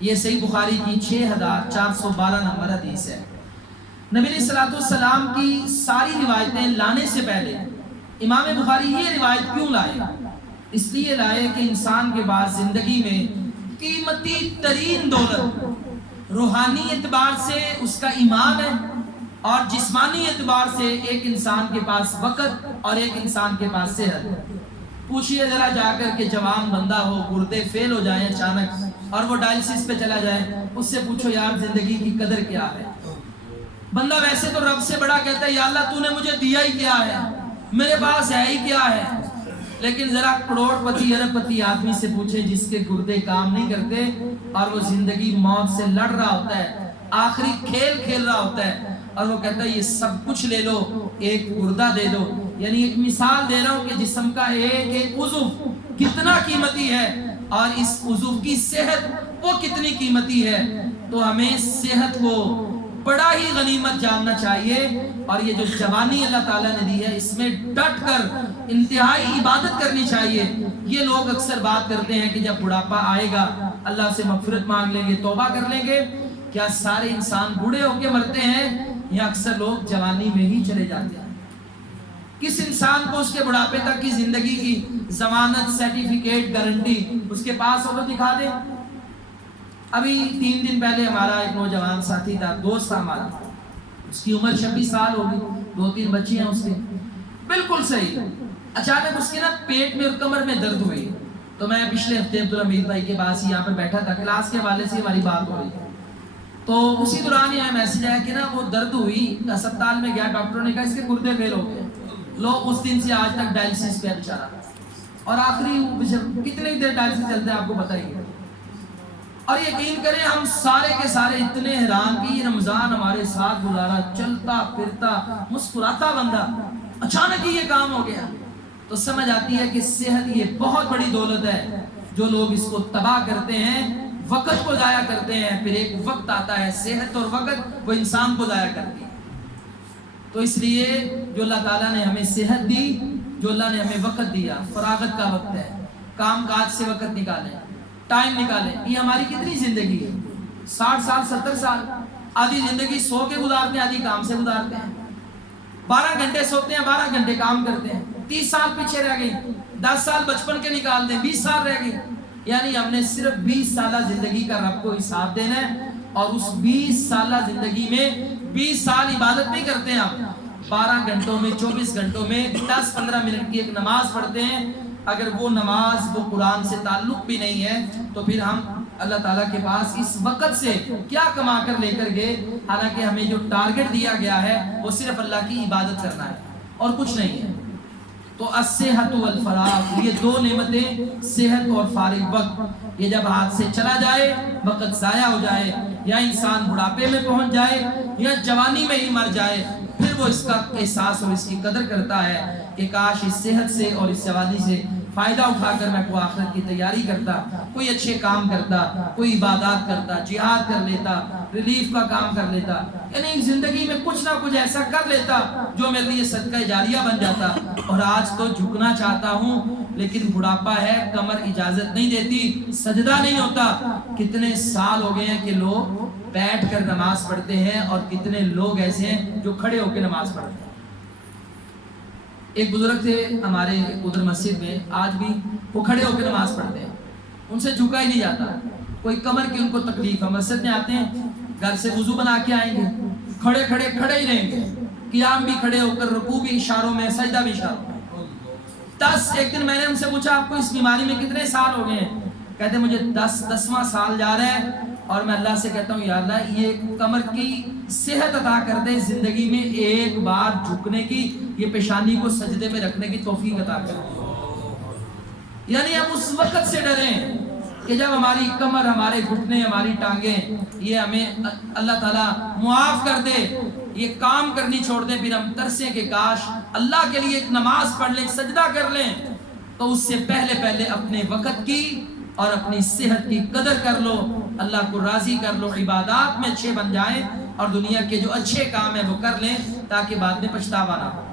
یہ صحیح بخاری کی 6412 نمبر حدیث ہے۔ نبی علیہ الصلوۃ والسلام کی ساری روایتیں لانے سے پہلے امام بخاری یہ روایت کیوں لائے؟ اس لیے لائے کہ انسان کے پاس زندگی میں قیمتی ترین دولت روحانی اعتبار سے اس کا ایمان ہے، اور جسمانی اعتبار سے ایک انسان کے پاس وقت اور ایک انسان کے پاس صحت۔ پوچھئے ذرا جا کر کہ جوان بندہ ہو، گردے فیل ہو جائیں اچانک اور وہ ڈائلسس پہ چلا جائے، اس سے پوچھو یار زندگی کی قدر کیا ہے؟ بندہ ویسے تو رب سے بڑا کہتا ہے یا اللہ تو نے مجھے دیا ہی کیا ہے، میرے پاس ہے ہی کیا ہے، لیکن ذرا کروڑ پتی ارب پتی آدمی سے پوچھیں جس کے گردے کام نہیں کرتے اور وہ زندگی موت سے لڑ رہا ہوتا ہے، آخری کھیل کھیل رہا ہوتا ہے، اور وہ کہتا ہے یہ سب کچھ لے لو ایک گردہ دے دو۔ یعنی ایک مثال دے رہا ہوں کہ جسم کا ایک ایک عضو کتنا قیمتی ہے اور اس عضو کی صحت وہ کتنی قیمتی ہے۔ تو ہمیں صحت کو بڑا ہی غنیمت جاننا چاہیے، اور یہ جو جوانی اللہ تعالیٰ نے دی ہے اس میں ڈٹ کر انتہائی عبادت کرنی چاہیے۔ یہ لوگ اکثر بات کرتے ہیں کہ جب بڑھاپا آئے گا اللہ سے مغفرت مانگ لیں گے، توبہ کر لیں گے۔ کیا سارے انسان بوڑھے ہو کے مرتے ہیں یا اکثر لوگ جوانی میں ہی چلے جاتے ہیں؟ کس انسان کو اس کے بڑھاپے تک کی زندگی کی ضمانت، سرٹیفکیٹ، گارنٹی اس کے پاس ہو تو دکھا دے۔ ابھی 3 دن پہلے ہمارا ایک نوجوان ساتھی تھا، دوست تھا ہمارا، اس کی عمر 26 سال ہوگی، 2-3 بچی ہیں اس کے، بالکل صحیح۔ اچانک اس کے نا پیٹ میں اور کمر میں درد ہوئی، تو میں پچھلے ہفتے عبدالحمید بھائی کے پاس یہاں پر بیٹھا تھا، کلاس کے حوالے سے ہماری بات ہو رہی تھی، تو اسی دوران یہ میسج آیا کہ نا وہ درد ہوئی، اسپتال میں گیا، ڈاکٹروں نے کہا اس کے گردے فیل ہو گئے۔ لوگ اس دن سے آج تک ڈائلسس پہ بیچارہ، اور آخری کتنے دیر ڈائلسس چلتے ہیں آپ کو پتہ ہی ہے۔ اور یقین کریں ہم سارے کے سارے اتنے حیران کہ یہ رمضان ہمارے ساتھ گزارا، چلتا پھرتا مسکراتا بندہ، اچانک ہی یہ کام ہو گیا۔ تو سمجھ آتی ہے کہ صحت یہ بہت بڑی دولت ہے، جو لوگ اس کو تباہ کرتے ہیں، وقت کو ضائع کرتے ہیں، پھر ایک وقت آتا ہے صحت اور وقت وہ انسان کو ضائع کرتی ہے۔ تو اس لیے جو اللہ تعالیٰ نے ہمیں صحت دی، جو اللہ نے ہمیں وقت دیا، فراغت کا وقت ہے، کام کاج سے وقت نکالیں، ٹائم نکالیں۔ یہ ہماری کتنی زندگی ہے؟ 60 سال 70 سال، آدھی زندگی سو کے گزارتے ہیں، آدھی کام سے گزارتے ہیں، 12 گھنٹے سوتے ہیں، 12 گھنٹے کام کرتے ہیں، 30 سال پیچھے رہ گئی، 10 سال بچپن کے نکال دیں، 20 سال رہ گئی۔ یعنی ہم نے صرف 20 سالہ زندگی کا رب کو حساب دینا ہے، اور اس 20 سالہ زندگی میں 20 سال عبادت نہیں کرتے ہیں ہم، 12 گھنٹوں میں 24 گھنٹوں میں 10-15 منٹ کی ایک نماز پڑھتے ہیں۔ اگر وہ نماز وہ قرآن سے تعلق بھی نہیں ہے تو پھر ہم اللہ تعالیٰ کے پاس اس وقت سے کیا کما کر لے کر گئے؟ حالانکہ ہمیں جو ٹارگٹ دیا گیا ہے وہ صرف اللہ کی عبادت کرنا ہے اور کچھ نہیں ہے۔ تو الصحت والفراغ، یہ 2 نعمتیں، صحت اور فارغ وقت، یہ جب ہاتھ سے چلا جائے، وقت ضائع ہو جائے، یا انسان بڑھاپے میں پہنچ جائے یا جوانی میں ہی مر جائے، پھر وہ اس کا احساس اور اس کی قدر کرتا ہے کہ کاش اس صحت سے اور اس جوانی سے فائدہ اٹھا کر میں کوئی آخرت کی تیاری کرتا، کوئی اچھے کام کرتا، کوئی عبادات کرتا، جہاد کر لیتا، ریلیف کا کام کر لیتا، یعنی زندگی میں کچھ نہ کچھ ایسا کر لیتا جو میرے لیے صدقہ جاریہ بن جاتا۔ اور آج تو جھکنا چاہتا ہوں لیکن بڑھاپا ہے، کمر اجازت نہیں دیتی، سجدہ نہیں ہوتا۔ کتنے سال ہو گئے ہیں کہ لوگ بیٹھ کر نماز پڑھتے ہیں، اور کتنے لوگ ایسے ہیں جو کھڑے ہو کے نماز پڑھتے ہیں۔ ایک بزرگ تھے ہمارے ادھر مسجد میں، آج بھی وہ کھڑے ہو کے نماز پڑھتے ہیں، ان سے جھکا ہی نہیں جاتا، کوئی کمر کی ان کو تکلیف ہے، مسجد میں آتے ہیں، گھر سے وضو بنا کے آئیں گے، کھڑے کھڑے ہی رہیں گے، قیام بھی کھڑے ہو کر، رکوع بھی اشاروں میں، سجدہ بھی اشاروں میں۔ ایک دن میں نے ان سے پوچھا آپ کو اس بیماری میں کتنے سال ہو گئے ہیں؟ کہتے مجھے 10واں سال جا رہا ہے، اور میں اللہ سے کہتا ہوں یا اللہ یہ کمر کی صحت عطا کر دے، زندگی میں ایک بار جھکنے کی، یہ پیشانی کو سجدے میں رکھنے کی توفیق عطا کر دے۔ یعنی ہم اس وقت سے ڈریں کہ جب ہماری کمر، ہمارے گھٹنے، ہماری ٹانگیں یہ ہمیں اللہ تعالیٰ معاف کر دے، یہ کام کرنی چھوڑ دیں، پھر ہم ترسیں کہ کاش اللہ کے لیے ایک نماز پڑھ لیں، سجدہ کر لیں۔ تو اس سے پہلے اپنے وقت کی اور اپنی صحت کی قدر کر لو، اللہ کو راضی کر لو، عبادات میں اچھے بن جائیں، اور دنیا کے جو اچھے کام ہیں وہ کر لیں تاکہ بعد میں پچھتاوا نہ ہو۔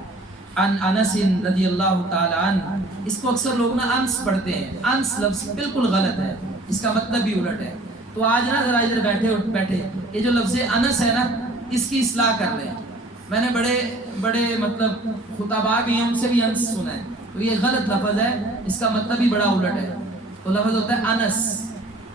عن انس رضی اللہ تعالی عنہ، اس کو اکثر لوگ انس پڑھتے ہیں، انس لفظ بالکل غلط ہے، اس کا مطلب بھی الٹ ہے۔ تو آج نا ذرا ادھر بیٹھے یہ جو لفظ انس ہے نا اس کی اصلاح کر لیں. میں نے بڑے مطلب خطباء بھی ہیں ان سے بھی انس سنا ہے، تو یہ غلط لفظ ہے، اس کا مطلب ہی بڑا الٹ ہے. تو لفظ ہوتا ہے انس،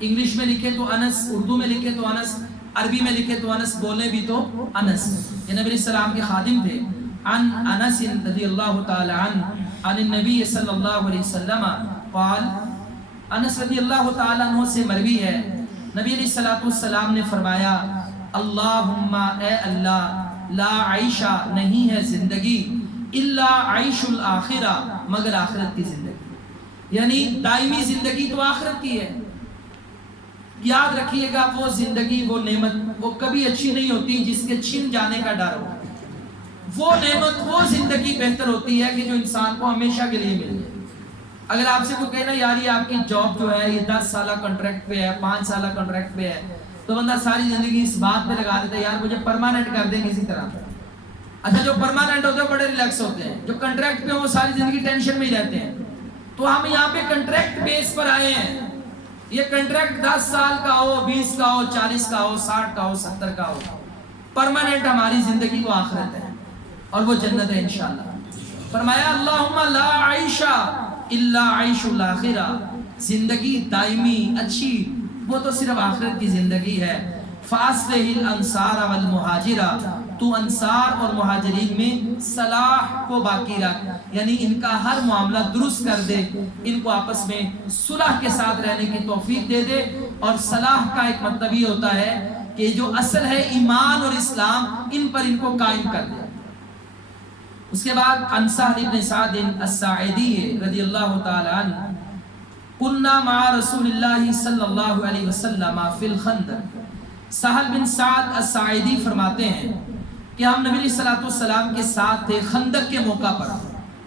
انگلش میں لکھے تو انس، اردو میں لکھے تو انس، عربی میں لکھے تو انس، بولے بھی تو انس. یہ نبی علیہ السلام کے خادم تھے. عن انس رضی اللہ تعالی عنہ عن النبی صلی اللہ علیہ وسلم قال، انس رضی اللہ تعالی عنہ سے مروی ہے نبی علیہ السلام نے فرمایا اللہم اے اللہ لا عیشہ نہیں ہے زندگی الا عیش الاخرہ مگر آخرت کی زندگی، یعنی دائمی زندگی تو آخرت کی ہے. یاد رکھیے گا وہ زندگی وہ نعمت وہ کبھی اچھی نہیں ہوتی جس کے چھن جانے کا ڈر ہو. وہ نعمت وہ زندگی بہتر ہوتی ہے کہ جو انسان کو ہمیشہ کے لیے مل جائے. اگر آپ سے کوئی کہنا یار یہ آپ کی جاب جو ہے یہ 10 سالہ کنٹریکٹ پہ ہے 5 سالہ کنٹریکٹ پہ ہے تو بندہ ساری زندگی اس بات پہ لگا دیتا ہے یار مجھے پرماننٹ کر دیں کسی طرح. اچھا جو پرماننٹ ہوتے ہیں بڑے ریلیکس ہوتے ہیں، جو کنٹریکٹ پہ وہ ساری زندگی ٹینشن میں ہی رہتے ہیں. تو ہم یہاں پہ کنٹریکٹ بیس پر آئے ہیں. یہ کنٹریکٹ 10 سال کا ہو 20 کا ہو 40 کا ہو 60 کا ہو 70 کا ہو، پرماننٹ ہماری زندگی وہ آخرت ہے اور وہ جنت ہے انشاءاللہ. فرمایا اللہم لا عیشہ الا عیش الاخرہ، زندگی دائمی اچھی وہ تو صرف آخرت کی زندگی ہے. فاصلح الانصار والمہاجرہ، تو انصار اور مہاجرین میں صلاح کو باقی رکھ، یعنی ان کا ہر معاملہ درست کر دے، ان کو آپس میں صلح کے ساتھ رہنے کی توفیق دے دے. اور صلاح کا ایک مطلب یہ ہوتا ہے کہ جو اصل ہے ایمان اور اسلام ان پر ان کو قائم کر دے. اس کے بعد عن سہل بن سعد الساعدی رضی اللہ تعالی عنہ کننا مع رسول اللہ صلی اللہ علیہ وسلم فی الخندق. سہل بن سعد الساعدی فرماتے ہیں کہ ہم نبی صلی اللہ علیہ وسلم کے ساتھ تھے خندق کے موقع پر.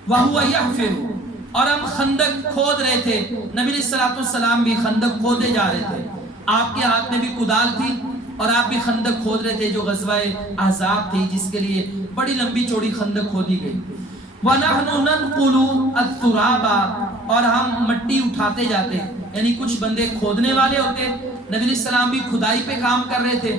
وَهُوَ يَحْفِرُ، اور ہم خندق کھود رہے تھے. نبی صلی اللہ علیہ وسلم بھی خندق کھودے جا رہے تھے. آپ کے ہاتھ میں بھی کدال تھی اور آپ بھی خندق کھود رہے تھے جو غزوہ احزاب تھی جس کے لیے بڑی لمبی چوڑی خندق کھودی گئی. وَنَحْنُ نَنْقُلُ التُّرَابَ، اور ہم مٹی اٹھاتے جاتے، یعنی کچھ بندے کھودنے والے ہوتے، نبی علیہ السلام بھی کھدائی پہ کام کر رہے تھے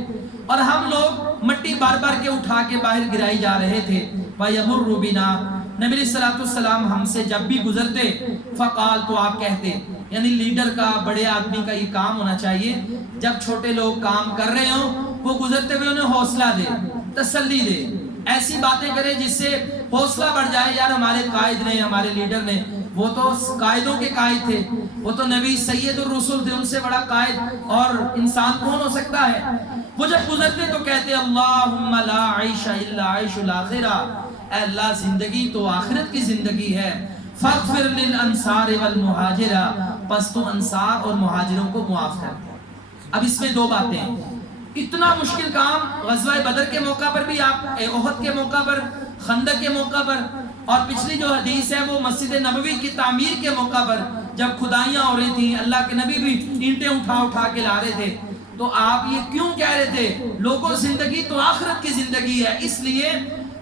اور ہم لوگ مٹی بار بار کے اٹھا کے باہر گرائی جا رہے تھے. وَيَمُرُّ بِنَا، نبی علیہ السلام ہم سے جب بھی گزرتے فقال، تو آپ کہتے، یعنی لیڈر کا بڑے آدمی کا یہ کام ہونا چاہیے جب چھوٹے لوگ کام کر رہے ہوں وہ گزرتے ہوئے انہیں حوصلہ دے، تسلی دے، ایسی باتیں کرے جس سے حوصلہ بڑھ جائے. یار ہمارے قائد نے ہمارے لیڈر نے، وہ تو قائدوں کے قائد تھے، وہ تو نبی سید الرسول تھے، ان سے بڑا قائد اور انسان کون ہو سکتا ہے. وہ جب گزرتے تو کہتے اللہم لا عیش الا عیش الاخرہ، اے اللہ زندگی تو آخرت کی زندگی ہے. فاغفر للانصار والمہاجرہ، پس تو انصار اور مہاجروں کو معاف کر دے. اب اس میں دو باتیں ہیں. اتنا مشکل کام غزوہ بدر کے موقع پر بھی، آپ احد کے موقع پر، خندق کے موقع پر، اور پچھلی جو حدیث ہے وہ مسجد نبوی کی تعمیر کے موقع پر جب کھدائیاں ہو رہی تھیں، اللہ کے نبی بھی اینٹیں اٹھا کے لا رہے تھے. تو آپ یہ کیوں کہہ رہے تھے لوگوں زندگی تو آخرت کی زندگی ہے؟ اس لیے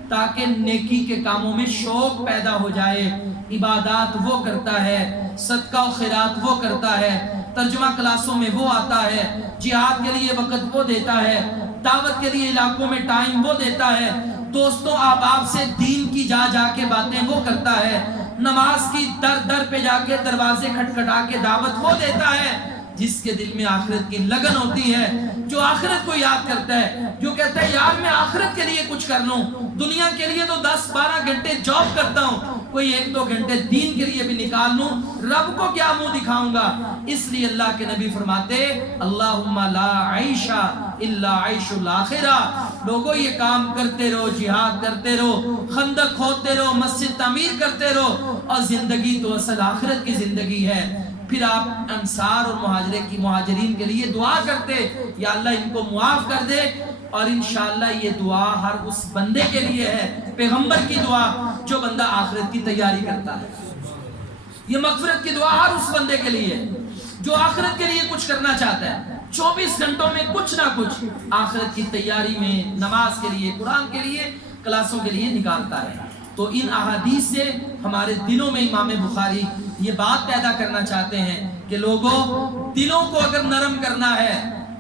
تاکہ نیکی کے کاموں میں شوق پیدا ہو جائے. عبادات وہ کرتا ہے، صدقہ و خیرات وہ کرتا ہے، ترجمہ کلاسوں میں وہ آتا ہے، جہاد کے لیے وقت وہ دیتا ہے، دعوت کے لیے علاقوں میں ٹائم وہ دیتا ہے، دوستوں احباب سے دین کی جا کے باتیں وہ کرتا ہے، نماز کی در پہ جا کے دروازے کھٹکھٹا کے دعوت وہ دیتا ہے. جس کے دل میں آخرت کی لگن ہوتی ہے، جو آخرت کو یاد کرتا ہے، جو کہتا ہے یار میں آخرت کے لیے کچھ کر لوں، دنیا کے لیے تو 10-12 گھنٹے جاب کرتا ہوں، کوئی 1-2 گھنٹے دین کے لیے بھی نکال لوں، رب کو کیا منہ دکھاؤں گا. اس لیے اللہ کے نبی فرماتے اللہم لا عیش الا عیش الاخرہ، لوگوں یہ کام کرتے رہو، جہاد کرتے رہو، خندق کھودتے رہو، مسجد تعمیر کرتے رہو، اور زندگی تو اصل آخرت کی زندگی ہے. پھر آپ انصار اور مہاجرین کے لیے دعا کرتے یا اللہ ان کو معاف کر دے. اور انشاءاللہ یہ دعا ہر اس بندے کے لیے ہے، پیغمبر کی دعا جو بندہ آخرت کی تیاری کرتا ہے. یہ مغفرت کی دعا ہر اس بندے کے لیے جو آخرت کے لیے کچھ کرنا چاہتا ہے، 24 گھنٹوں میں کچھ نہ کچھ آخرت کی تیاری میں، نماز کے لیے، قرآن کے لیے، کلاسوں کے لیے نکالتا ہے. تو ان احادیث سے ہمارے دلوں میں امام بخاری یہ بات پیدا کرنا چاہتے ہیں کہ لوگوں دلوں کو اگر نرم کرنا ہے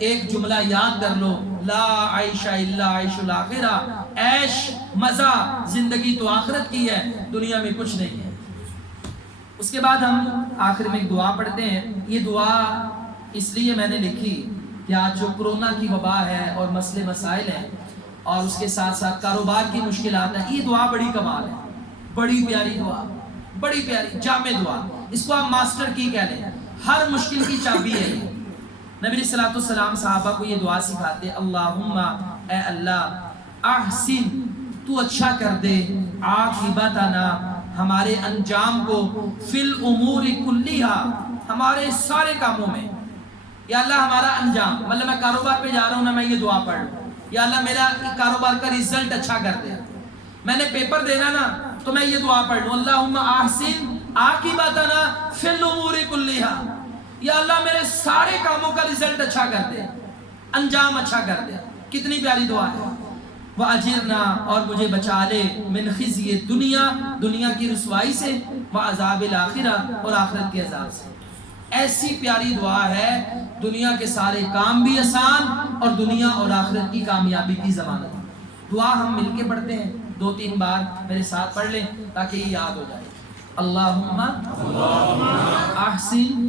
ایک جملہ یاد کر لو، لا عیش الا عیش الاخرہ، عیش مزہ زندگی تو آخرت کی ہے، دنیا میں کچھ نہیں ہے۔ اس کے بعد ہم آخر میں ایک دعا پڑھتے ہیں۔ یہ دعا اس لیے میں نے لکھی کہ آج جو کرونا کی وبا ہے اور مسئلے مسائل ہیں اور اس کے ساتھ ساتھ کاروبار کی مشکلات ہیں، یہ دعا بڑی کمال ہے، بڑی پیاری دعا، بڑی پیاری جامع دعا، اس کو آپ ماسٹر کی کہہ لیں، ہر مشکل کی چابی ہے۔ نبی صلی اللہ علیہ وسلم صحابہ کو یہ دعا سکھاتے، اللہم اے اللہ، احسن تو اچھا کر دے، عاقبتنا ہمارے انجام کو، فی الامور کلیہا ہمارے سارے کاموں میں۔ یا اللہ ہمارا انجام، مطلب میں کاروبار پہ جا رہا ہوں نا، میں یہ دعا پڑھ لوں، یا اللہ میرا کاروبار کا رزلٹ اچھا کر دے، میں نے پیپر دینا نا تو میں یہ دعا پڑھ لوں، اللہم احسن عاقبتنا فی الامور کلیہا، یا اللہ میرے سارے کاموں کا رزلٹ اچھا کر دے، انجام اچھا کر دے۔ کتنی پیاری دعا ہے۔ وَأَجِرْنَا اور مجھے بچا لے، من خزي الدنیا دنیا کی رسوائی سے، وعذاب الآخرہ اور آخرت کے عذاب سے۔ ایسی پیاری دعا ہے، دنیا کے سارے کام بھی آسان اور دنیا اور آخرت کی کامیابی کی ضمانت۔ دعا ہم مل کے پڑھتے ہیں، 2-3 بار میرے ساتھ پڑھ لیں تاکہ یہ یاد ہو جائے۔ اللہم احسن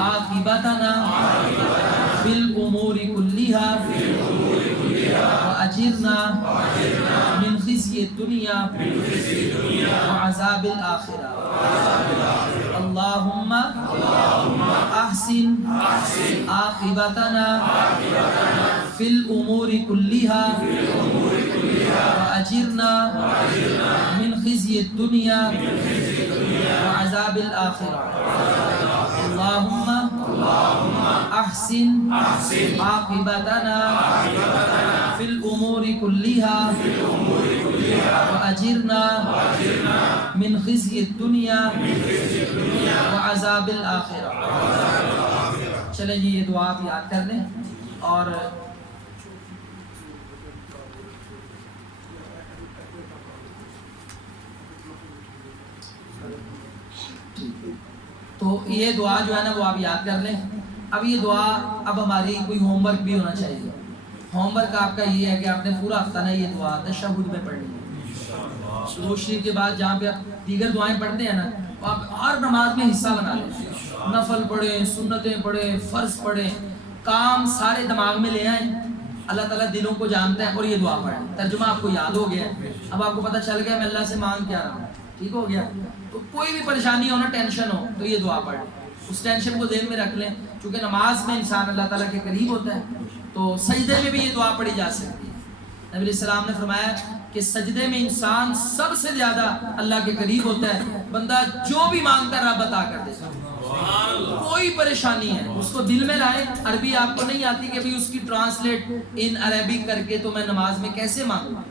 عاقبتنا فی الامور کلیہا وَأَجِرْنَا مِنْ خِزْيِ الدُّنْيَا وَعَذَابِ الْآخِرَةِ اللہم احسن عاقبتنا فی الامور کلیہا وَأَجِرْنَا مِنْ خِزْيِ الدُّنْيا وَعَذَابِ الْآخِرَةِ اللہم احسن عاقبتنا فی الامور کلیہا وَأَجِرْنَا من خزي الدنیا وعذاب الآخرہ۔ چلیں جی یہ دعا آپ یاد کر لیں اور تو یہ دعا جو ہے نا وہ آپ یاد کر لیں۔ اب یہ دعا اب ہماری کوئی ہوم ورک بھی ہونا چاہیے۔ ہوم ورک آپ کا یہ ہے کہ آپ نے پورا ہفتہ نا یہ دعا تشہد میں پڑھنی ہے۔ شروع شریف کے بعد جہاں پہ آپ دیگر دعائیں پڑھتے ہیں نا، آپ ہر نماز میں حصہ بنا لیں، نفل پڑھیں، سنتیں پڑھیں، فرض پڑھیں، کام سارے دماغ میں لے آئیں۔ اللہ تعالیٰ دلوں کو جانتا ہے اور یہ دعا پڑھیں۔ ترجمہ آپ کو یاد ہو گیا، اب آپ کو پتہ چل گیا میں اللہ سے مانگ کیا رہا ہوں، ٹھیک ہو گیا۔ تو کوئی بھی پریشانی ہو نا، ٹینشن ہو تو یہ دعا پڑھیں، اس ٹینشن کو ذہن میں رکھ لیں، چونکہ نماز میں انسان اللہ تعالیٰ کے قریب ہوتا ہے، تو سجدے میں بھی یہ دعا پڑھی جا سکتی ہے۔ نبی علیہ السلام نے فرمایا کہ سجدے میں انسان سب سے زیادہ اللہ کے قریب ہوتا ہے، بندہ جو بھی مانگتا ہے رب عطا کر دیتا ہے۔ کوئی پریشانی ہے اس کو دل میں لائے، عربی آپ کو نہیں آتی کہ بھی اس کی ٹرانسلیٹ ان عربک کر کے تو میں نماز میں کیسے مانگوں،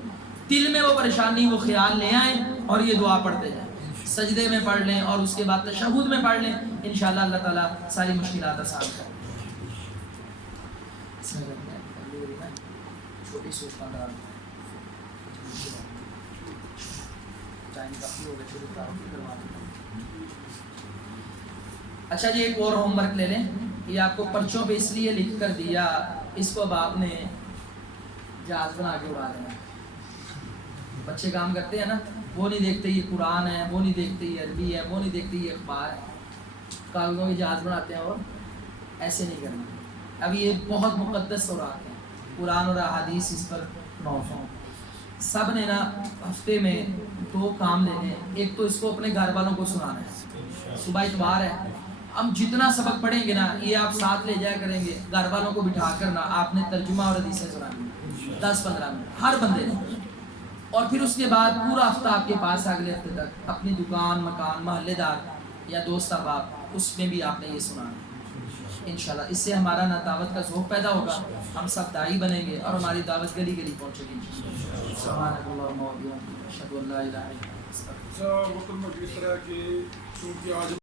دل میں وہ پریشانی وہ خیال لے آئیں اور یہ دعا پڑھتے جائیں، سجدے میں پڑھ لیں اور اس کے بعد تشہد میں پڑھ لیں، انشاءاللہ اللہ تعالیٰ ساری مشکلات آسان کریں۔ چھوٹی سوچ اچھا جی ایک اور ہوم ورک لے لیں، یہ آپ کو پرچوں پہ اس لیے لکھ کر دیا، اس کو اب آپ نے جہاز بنا کے اڑا دینا۔ بچے کام کرتے ہیں نا، وہ نہیں دیکھتے یہ قرآن ہے، وہ نہیں دیکھتے یہ عربی ہے، وہ نہیں دیکھتے یہ اخبار ہے، کاغذوں کے جہاز بناتے ہیں اور ایسے نہیں کرنا۔ اب یہ بہت مقدس اوراق ہیں، قرآن اور احادیث اس پر موضوع ہیں۔ سب نے نا ہفتے میں 2 کام لینے ہیں، ایک تو اس کو اپنے گھر والوں کو سنانا ہے، صبح اتوار ہے، ہم جتنا سبق پڑھیں گے نا یہ آپ ساتھ لے جایا کریں گے، گھر والوں کو بٹھا کر نا آپ نے ترجمہ اور حدیثیں سنانی 10-15 منٹ ہر بندے نے، اور پھر اس کے بعد پورا ہفتہ آپ کے پاس اگلے ہفتے تک اپنی دکان، مکان، محلے دار یا دوست احباب اس میں بھی آپ نے یہ سنانا ہے انشاءاللہ۔ اس سے ہمارا نا دعوت کا ذوق پیدا ہوگا، ہم سب داعی بنیں گے اور ہماری دعوت گلی گلی پہنچے گی۔ سبحانک اللہم و بحمدک، اشہد ان لا الہ الا انت، استغفرک۔